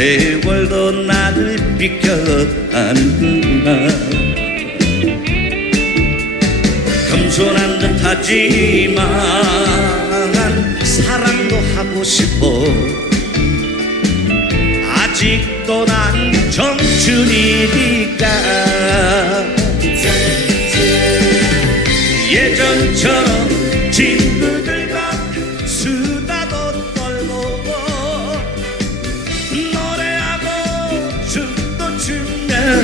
세월도 나를 비켜가는구나. 겸손한 듯 하지만 사랑도 하고 싶어. 아직도 난 청춘이니까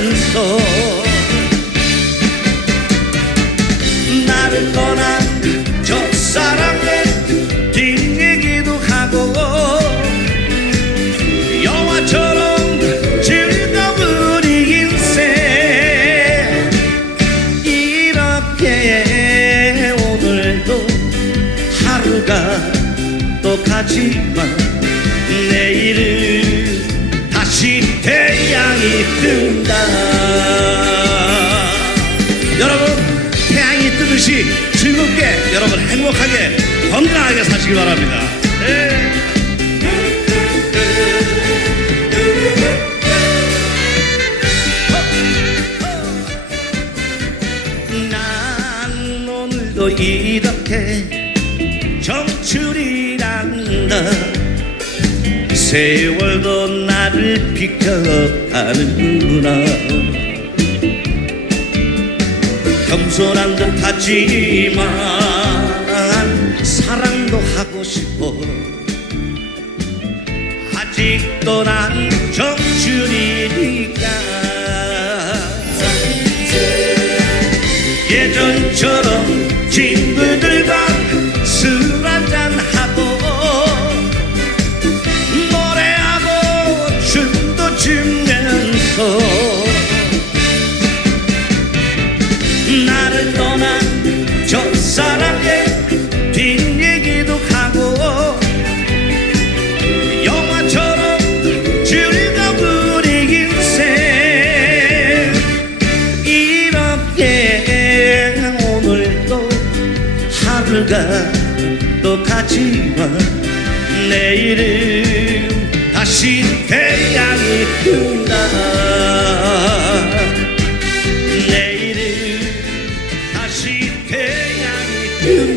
추면서 나를 떠난 첫사랑의 뒷얘기도 하고 영화처럼 즐거운 이 인생. 이렇게 오늘도 하루가 또 가지만 내일은 뜬다. 여러분 태양이 뜨듯이 즐겁게 여러분 행복하게 건강하게 사시기 바랍니다. 이렇게 정출이란 다 세월도 나를 비켜가는구나. 겸손한 듯 하지만 사랑도 하고 싶어. 아직도 난 정춘이니까 예전처럼 친구들과 술한 오늘과 똑같지만 내일은 다시 태양이 뜬다. 내일은 다시 태양이 뜬다.